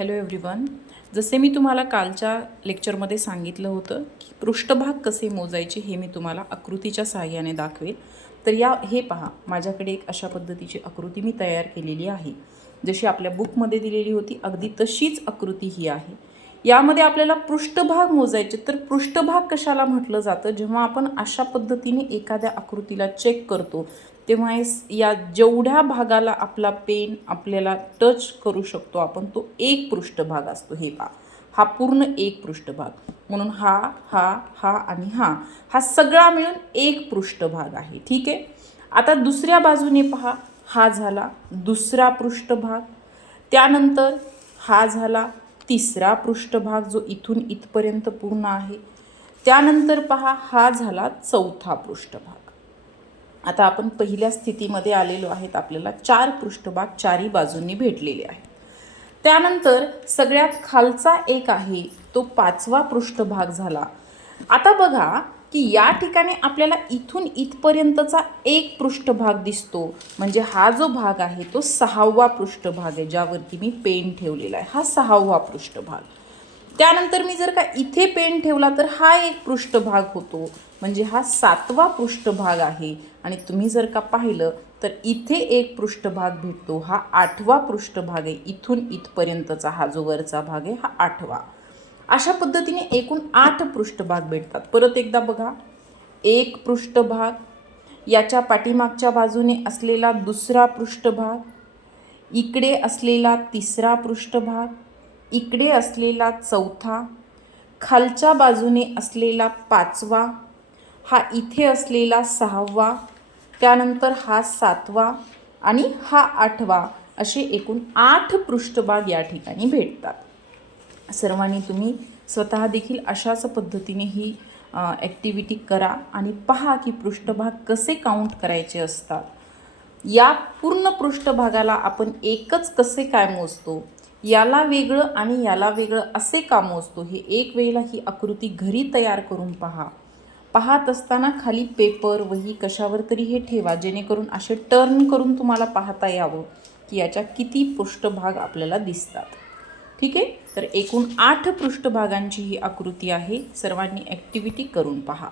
Hello everyone. जसे मी तुम्हाला कालच्या लेक्चरमध्ये सांगितलं होतं की पृष्ठभाग कसे मोजायचे हे मी तुम्हाला आकृतीच्या सहाय्याने दाखवेल. तर हे पहा, माझ्याकडे एक अशा पद्धतीची आकृती मी तयार केलेली आहे. जशी आपल्या बुकमध्ये दिलेली होती अगदी तशीच आकृती ही आहे. यामध्ये आपल्याला पृष्ठभाग मोजायचे. तर पृष्ठभाग कशाला म्हटलं जातं? जेव्हा आपण अशा पद्धतीने एखाद्या आकृतीला चेक करतो तेव्हा या जेवढ्या भागाला आपला पेन आपल्याला टच करू शकतो आपण, तो एक पृष्ठभाग असतो. हे पहा, हा पूर्ण एक पृष्ठभाग. म्हणून हा हा हा आणि हा सगळा मिळून एक पृष्ठभाग आहे. ठीक आहे. आता दुसऱ्या बाजूने पहा, हा झाला दुसरा पृष्ठभाग. त्यानंतर हा झाला तिसरा पृष्ठभाग जो इथून इथपर्यंत पूर्ण आहे. त्यानंतर पहा, हा झाला चौथा पृष्ठभाग. आता आपण पहिल्या स्थितीमध्ये आलेलो आहेत. आपल्याला 4 पृष्ठभाग चारी बाजूंनी भेटलेले आहेत. त्यानंतर सगळ्यात खालचा एक आहे तो 5वा पृष्ठभाग झाला. आता बघा की या ठिकाणी आपल्याला इथून इथपर्यंतचा एक पृष्ठभाग दिसतो. म्हणजे हा जो भाग आहे तो 6वा पृष्ठभाग आहे, ज्यावरती मी पेन ठेवलेला आहे. हा 6वा पृष्ठभाग. त्यानंतर मी जर का इथे पेन ठेवला तर हा एक पृष्ठभाग होतो, म्हणजे हा 7वा पृष्ठभाग आहे. आणि तुम्ही जर का पाहिलं तर इथे एक पृष्ठभाग भेटतो, हा 8वा पृष्ठभाग आहे. इथून इथपर्यंतचा हा जो वरचा भाग आहे हा 8वा. अशा पद्धतीने एकूण 8 पृष्ठभाग भेटतात. परत एकदा बघा, एक पृष्ठभाग, याच्या पाठीमागच्या बाजूने असलेला दुसरा पृष्ठभाग, इकडे असलेला तिसरा पृष्ठभाग, इकडे असलेला चौथा, खालच्या बाजूने असलेला 5वा, हा इथे असलेला 6वा, त्यानंतर हा 7वा आणि हा 8वा. असे एकूण 8 पृष्ठभाग या ठिकाणी भेटतात. सर्वांनी तुम्ही स्वतः देखील अशाच पद्धतीने ही ॲक्टिव्हिटी करा आणि पहा की पृष्ठभाग कसे काउंट करायचे असतात. या पूर्ण पृष्ठभागाला आपण एकच कसे काय मोजतो, याला वेगळं आणि याला वेगळं असे का मोजतो, हे एक वेळेला ही आकृती घरी तयार करून पहा. पाहत असताना खाली पेपर वही कशावर तरी हे ठेवा, जेणेकरून असे टर्न करून तुम्हाला पाहता यावं की याच्या किती पृष्ठभाग आपल्याला दिसतात. ठीक आहे. तर एकूण 8 पृष्ठभागांची ही आकृती आहे. सर्वांनी ॲक्टिव्हिटी करून पहा.